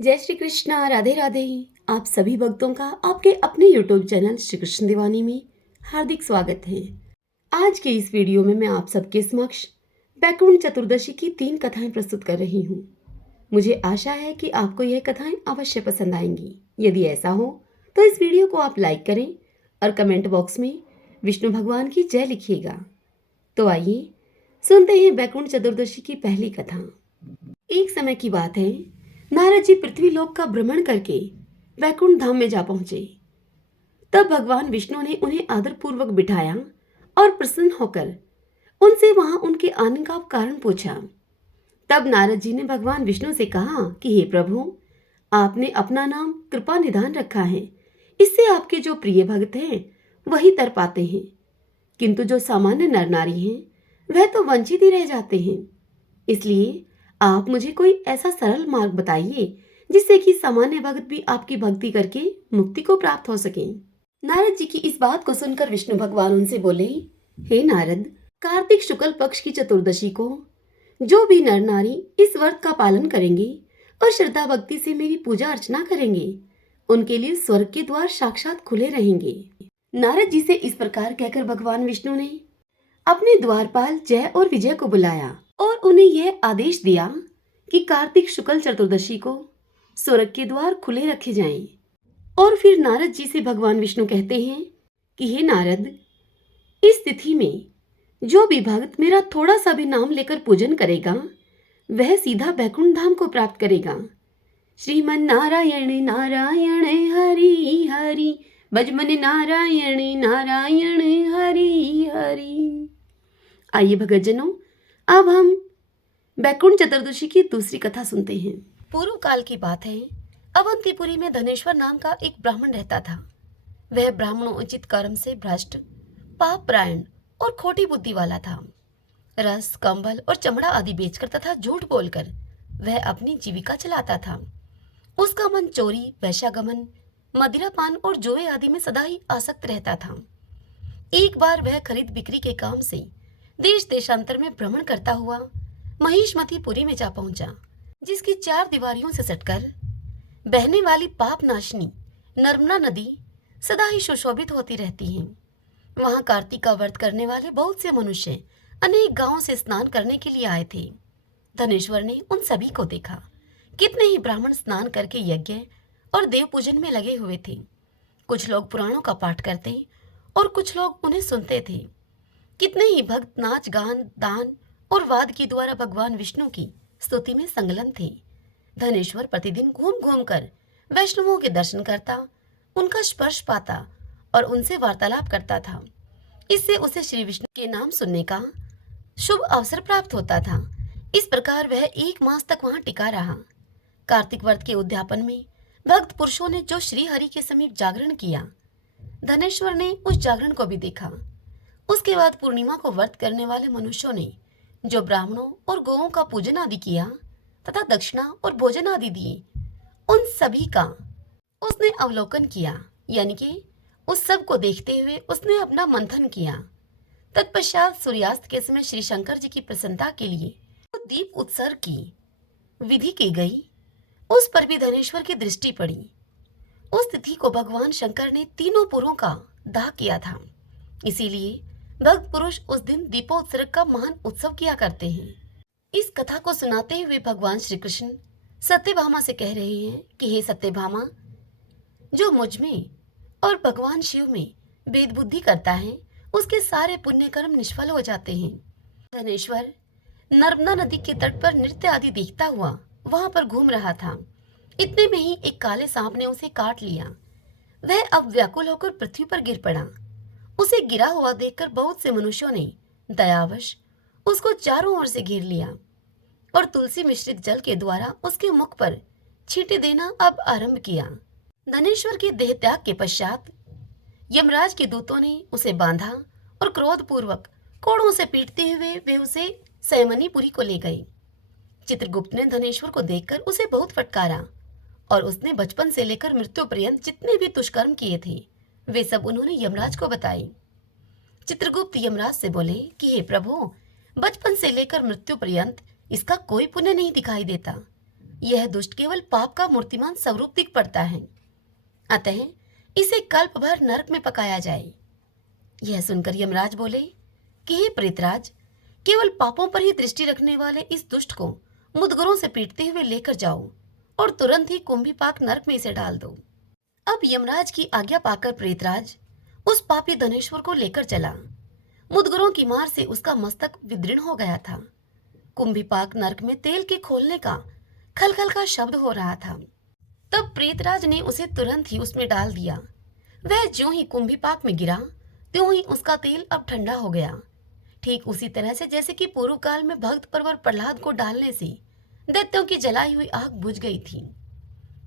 जय श्री कृष्णा, राधे राधे। आप सभी भक्तों का आपके अपने YouTube चैनल श्री कृष्ण दीवानी में हार्दिक स्वागत है। आज के इस वीडियो में मैं आप सबके समक्ष बैकुंठ चतुर्दशी की 3 कथाएं प्रस्तुत कर रही हूँ। मुझे आशा है कि आपको यह कथाएं अवश्य पसंद आएंगी। यदि ऐसा हो तो इस वीडियो को आप लाइक करें और कमेंट बॉक्स में विष्णु भगवान की जय लिखिएगा। तो आइए सुनते हैं बैकुंठ चतुर्दशी की पहली कथा। एक समय की बात है, नारद जी पृथ्वी लोक का भ्रमण करके वैकुंठ धाम में जा पहुंचे। तब भगवान विष्णु ने उन्हें आदर पूर्वक बिठाया और प्रसन्न होकर उनसे वहां उनके आने का कारण पूछा। तब नारद जी ने भगवान विष्णु से कहा कि हे प्रभु, आपने अपना नाम कृपा निधान रखा है। इससे आपके जो प्रिय भक्त हैं वही तर पाते हैं, किंतु जो सामान्य नर नारी हैं वह तो वंचित ही रह जाते हैं। इसलिए आप मुझे कोई ऐसा सरल मार्ग बताइए जिससे कि सामान्य भक्त भी आपकी भक्ति करके मुक्ति को प्राप्त हो सके। नारद जी की इस बात को सुनकर विष्णु भगवान उनसे बोले, हे नारद, कार्तिक शुक्ल पक्ष की चतुर्दशी को जो भी नर नारी इस व्रत का पालन करेंगे और श्रद्धा भक्ति से मेरी पूजा अर्चना करेंगे, उनके लिए स्वर्ग के द्वार साक्षात खुले रहेंगे। नारद जी से इस प्रकार कहकर भगवान विष्णु ने अपने द्वारपाल जय और विजय को बुलाया और उन्हें यह आदेश दिया कि कार्तिक शुक्ल चतुर्दशी को स्वर्ग के द्वार खुले रखे जाएं। और फिर नारद जी से भगवान विष्णु कहते हैं कि हे नारद, इस तिथि में जो भी भक्त मेरा थोड़ा सा भी नाम लेकर पूजन करेगा वह सीधा बैकुंठ धाम को प्राप्त करेगा। श्रीमन नारायण नारायण हरि हरि, भजमन नारायण नारायण हरि हरि। आइए भगतजनों, अब हम बैकुंठ चतुर्दशी की दूसरी कथा सुनते हैं। पूर्व काल की बात है, अवंतीपुरी में धनेश्वर नाम का एक ब्राह्मण रहता था। वह ब्राह्मणों उचित कर्म से भ्रष्ट, पाप प्रायण और खोटी बुद्धि वाला था। रस, कंबल और चमड़ा आदि बेचकर तथा झूठ बोलकर वह अपनी जीविका चलाता था। उसका मन चोरी, वैश्यागमन, मदिरापान और जुए आदि में सदा ही आसक्त रहता था। एक बार वह खरीद बिक्री के काम से देश देशांतर में भ्रमण करता हुआ महिष्मतीपुरी में जा पहुंचा, जिसकी 4 दीवारियों से सटकर बहने वाली पाप नाशनी नर्मदा नदी सदा ही सुशोभित होती रहती है। वहां कार्तिक का व्रत करने वाले बहुत से मनुष्य अनेक गांवों से स्नान करने के लिए आए थे। धनेश्वर ने उन सभी को देखा। कितने ही ब्राह्मण स्नान करके यज्ञ और देव पूजन में लगे हुए थे। कुछ लोग पुराणों का पाठ करते और कुछ लोग उन्हें सुनते थे। कितने ही भक्त नाच गान, दान और वाद के द्वारा भगवान विष्णु की स्तुति में संलग्न थे। धनेश्वर प्रतिदिन घूम घूम कर वैष्णवों के दर्शन करता, उनका स्पर्श पाता और उनसे वार्तालाप करता था। इससे उसे श्री विष्णु के नाम सुनने का शुभ अवसर प्राप्त होता था। इस प्रकार वह 1 मास तक वहां टिका रहा। कार्तिक व्रत के उद्यापन में भक्त पुरुषों ने जो श्री हरि के समीप जागरण किया, धनेश्वर ने उस जागरण को भी देखा। उसके बाद पूर्णिमा को व्रत करने वाले मनुष्यों ने जो ब्राह्मणों और गौओं का पूजन आदि किया तथा दक्षिणा और भोजन आदि दिए, उन सभी का उसने अवलोकन किया, यानी कि उस सब को देखते हुए उसने अपना मंथन किया। तत्पश्चात सूर्यास्त के समय श्री शंकर जी की प्रसन्नता के लिए तो दीप उत्सर्ग की विधि की गई। उस पर भी धनेश्वर की दृष्टि पड़ी। उस तिथि को भगवान शंकर ने तीनों पुरों का दाह किया था। इसीलिए भक्त पुरुष उस दिन दीपोत्सर्ग का महान उत्सव किया करते हैं। इस कथा को सुनाते हुए भगवान श्री कृष्ण सत्यभामा से कह रहे हैं कि हे सत्यभामा, जो मुझ में और भगवान शिव में भेद बुद्धि करता है उसके सारे पुण्य कर्म निष्फल हो जाते हैं। धनेश्वर नर्मदा नदी के तट पर नृत्य आदि देखता हुआ वहां पर घूम रहा था। इतने में ही एक काले सांप ने उसे काट लिया। वह अब व्याकुल होकर पृथ्वी पर गिर पड़ा। उसे गिरा हुआ देखकर बहुत से मनुष्यों ने दयावश उसको चारों ओर से घेर लिया और तुलसी मिश्रित जल के द्वारा उसके मुख पर छींटे देना अब आरंभ किया। धनेश्वर के देह त्याग के पश्चात यमराज के दूतों ने उसे बांधा और क्रोधपूर्वक कोड़ों से पीटते हुए वे उसे सैमनीपुरी को ले गए। चित्रगुप्त ने धनेश्वर को देखकर उसे बहुत फटकारा और उसने बचपन से लेकर मृत्यु पर्यंत जितने भी दुष्कर्म किए थे वे सब उन्होंने यमराज को बताए। चित्रगुप्त यमराज से बोले कि हे प्रभु, बचपन से लेकर मृत्यु पर्यंत इसका कोई पुण्य नहीं दिखाई देता। यह दुष्ट केवल पाप का मूर्तिमान स्वरूप दिख पड़ता है, अतः इसे कल्प भर नरक में पकाया जाए। यह सुनकर यमराज बोले कि हे प्रेतराज, केवल पापों पर ही दृष्टि रखने वाले इस दुष्ट को मुदगरों से पीटते हुए लेकर जाओ और तुरंत ही कुंभीपाक नरक में इसे डाल दो। अब यमराज की आज्ञा पाकर प्रेतराज उस पापी धनेश्वर को लेकर चला। मुदगरों की मार से उसका मस्तक विदीर्ण हो गया था। कुंभीपाक नरक में तेल के खोलने का खलखल का शब्द हो रहा था। तब प्रेतराज ने उसे तुरंत ही उसमें डाल दिया। वह ज्यों ही कुंभीपाक में गिरा, त्यों ही उसका तेल अब ठंडा हो गया, ठीक उसी तरह से जैसे कि पूर्व काल में भक्त परवर प्रहलाद को डालने से दैत्यों की जलाई हुई आग बुझ गई थी।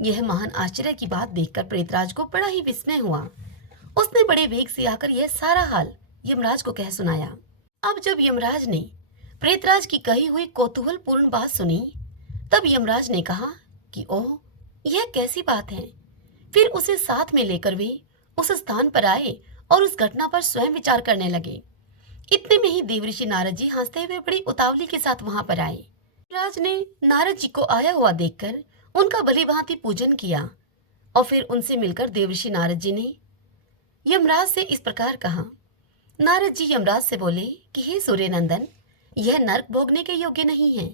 यह महान आश्चर्य की बात देखकर प्रेतराज को बड़ा ही विस्मय हुआ। उसने बड़े वेग से आकर यह सारा हाल यमराज को कह सुनाया। अब जब यमराज ने प्रेतराज की कही हुई कौतूहल पूर्ण बात सुनी, तब यमराज ने कहा कि ओह, यह कैसी बात है। फिर उसे साथ में लेकर वे उस स्थान पर आए और उस घटना पर स्वयं विचार करने लगे। इतने में ही देवऋषि नारद जी हंसते हुए बड़ी उतावली के साथ वहां पर आए। राज ने नारद जी को आया हुआ देखकर उनका भली भांति पूजन किया और फिर उनसे मिलकर देवऋषि नारद जी ने यमराज से इस प्रकार कहा। नारद जी यमराज से बोले कि हे सूर्य नंदन, यह नरक भोगने के योग्य नहीं है,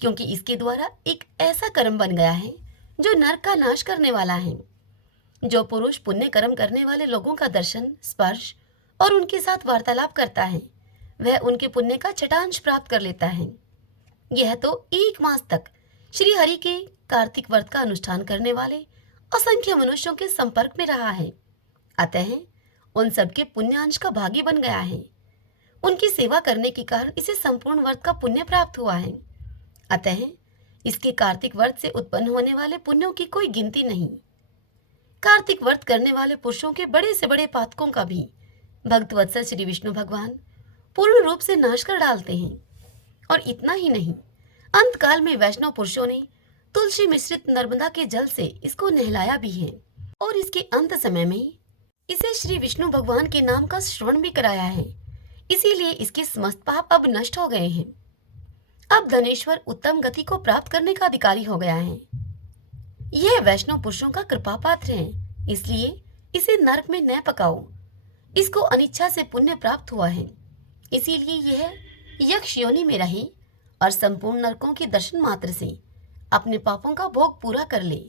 क्योंकि इसके द्वारा एक ऐसा कर्म बन गया है जो नरक का नाश करने वाला है। जो पुरुष पुण्य कर्म करने वाले लोगों का दर्शन, स्पर्श और उनके साथ वार्तालाप करता है, वह उनके पुण्य का छटांश प्राप्त कर लेता है। यह तो 1 मास तक श्री हरि के कार्तिक व्रत का अनुष्ठान करने वाले असंख्य मनुष्यों के संपर्क में रहा है, अतः उन सबके पुण्यांश का भागी बन गया है। उनकी सेवा करने के कारण इसे संपूर्ण व्रत का पुण्य प्राप्त हुआ है, अतः इसके कार्तिक व्रत से उत्पन्न होने वाले पुण्यों की कोई गिनती नहीं। कार्तिक व्रत करने वाले पुरुषों के बड़े से बड़े पातकों का भी भक्त वत्सल श्री विष्णु भगवान पूर्ण रूप से नाश कर डालते हैं। और इतना ही नहीं, अंतकाल में वैष्णव पुरुषों ने तुलसी मिश्रित नर्मदा के जल से इसको नहलाया भी है और इसके अंत समय में इसे श्री विष्णु भगवान के नाम का श्रवण भी कराया है। इसीलिए इसके समस्त पाप अब नष्ट हो गए हैं। अब धनेश्वर उत्तम गति को प्राप्त करने का अधिकारी हो गया है। यह वैष्णव पुरुषों का कृपा पात्र है, इसलिए इसे नरक में न पकाओ। इसको अनिच्छा से पुण्य प्राप्त हुआ है, इसीलिए यह यक्ष योनि में रहे और संपूर्ण नरकों के दर्शन मात्र से अपने पापों का भोग पूरा कर ले।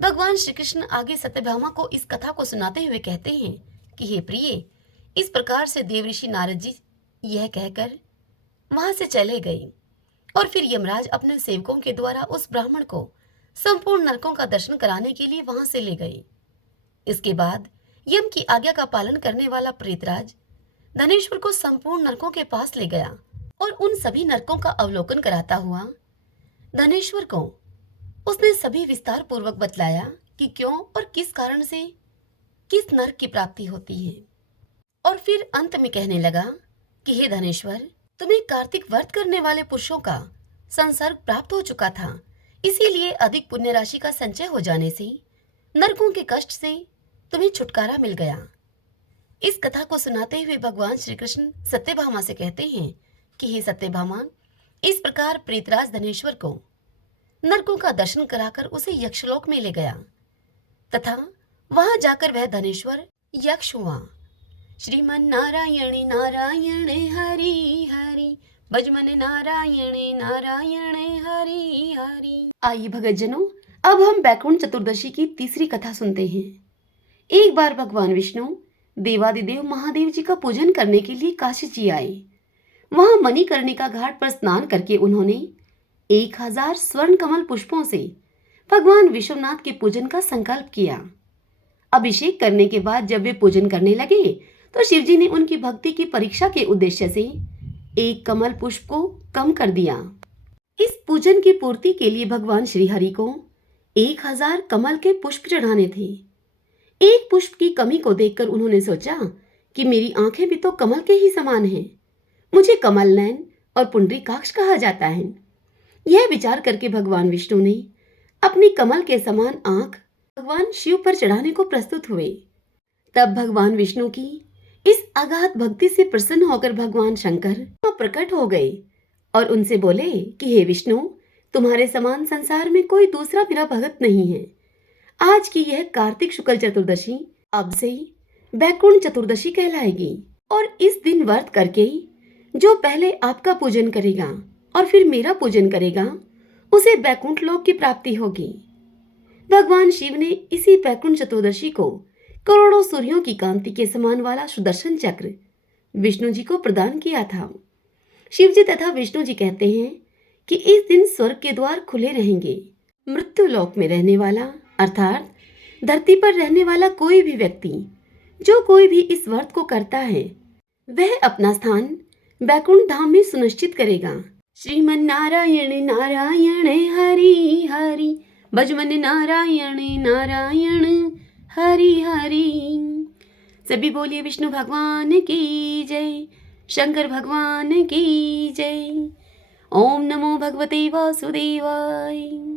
भगवान श्री कृष्ण आगे सत्यभामा को इस कथा को सुनाते हुए कहते हैं कि हे प्रिय, इस प्रकार से देवऋषि नारद जी यह कहकर वहां से चले गए और फिर यमराज अपने सेवकों के द्वारा उस ब्राह्मण को संपूर्ण नरकों का दर्शन कराने के लिए वहां से ले गए। इसके बाद यम की आज्ञा का पालन करने वाला प्रेतराज धनेश्वर को संपूर्ण नरकों के पास ले गया और उन सभी नरकों का अवलोकन कराता हुआ धनेश्वर को उसने सभी विस्तार पूर्वक बतलाया कि क्यों और किस कारण से किस नरक की प्राप्ति होती है। और फिर अंत में कहने लगा कि हे धनेश्वर, तुम्हें कार्तिक व्रत करने वाले पुरुषों का संसर्ग प्राप्त हो चुका था, इसीलिए अधिक पुण्य राशि का संचय हो जाने से नरकों के कष्ट से तुम्हें छुटकारा मिल गया। इस कथा को सुनाते हुए भगवान श्री कृष्ण सत्यभामा से कहते हैं कि हे सत्यभामा, इस प्रकार प्रेतराज धनेश्वर को नरकों का दर्शन कराकर उसे यक्षलोक में ले गया तथा वहां जाकर वह धनेश्वर यक्ष हुआ। श्रीमन नारायणे नारायणे हरि हरि, भजमन नारायणे नारायणे हरि हरि। आइए भगतजनों, अब हम बैकुंठ चतुर्दशी की तीसरी कथा सुनते हैं। एक बार भगवान विष्णु देवादिदेव महादेव जी का पूजन करने के लिए काशी जी आए। वहां मणिकर्णिका घाट पर स्नान करके उन्होंने 1000 स्वर्ण कमल पुष्पों से भगवान विश्वनाथ के पूजन का संकल्प किया। अभिषेक करने के बाद जब वे पूजन करने लगे तो शिवजी ने उनकी भक्ति की परीक्षा के उद्देश्य से एक कमल पुष्प को कम कर दिया। इस पूजन की पूर्ति के लिए भगवान श्रीहरि को 1000 कमल के पुष्प चढ़ाने थे। एक पुष्प की कमी को देखकर उन्होंने सोचा कि मेरी आंखें भी तो कमल के ही समान हैं, मुझे कमल नयन और पुंडरीकाक्ष कहा जाता है। यह विचार करके भगवान विष्णु ने अपनी कमल के समान आंख भगवान शिव पर चढ़ाने को प्रस्तुत हुए। तब भगवान विष्णु की इस अगाध भक्ति से प्रसन्न होकर भगवान शंकर प्रकट हो गए और उनसे बोले कि हे विष्णु, तुम्हारे समान संसार में कोई दूसरा मेरा भगत नहीं है। आज की यह कार्तिक शुक्ल चतुर्दशी अब से बैकुंठ चतुर्दशी कहलाएगी और इस दिन व्रत करके जो पहले आपका पूजन करेगा और फिर मेरा पूजन करेगा उसे बैकुंठ लोक की प्राप्ति होगी। भगवान शिव ने इसी बैकुंठ चतुर्दशी को करोड़ों सूर्यों की कांति के समान वाला सुदर्शन चक्र विष्णु जी को प्रदान किया था। शिव जी तथा विष्णु जी कहते हैं कि इस दिन स्वर्ग के द्वार खुले रहेंगे। मृत्यु लोक में रहने वाला अर्थात धरती पर रहने वाला कोई भी व्यक्ति जो कोई भी इस व्रत को करता है वह अपना स्थान बैकुंठ धाम में सुनिश्चित करेगा। श्रीमन नारायण नारायण हरि हरि भजमन नारायण नारायण हरि हरि। सभी बोलिए विष्णु भगवान की जय, शंकर भगवान की जय। ओम नमो भगवते वासुदेवाय।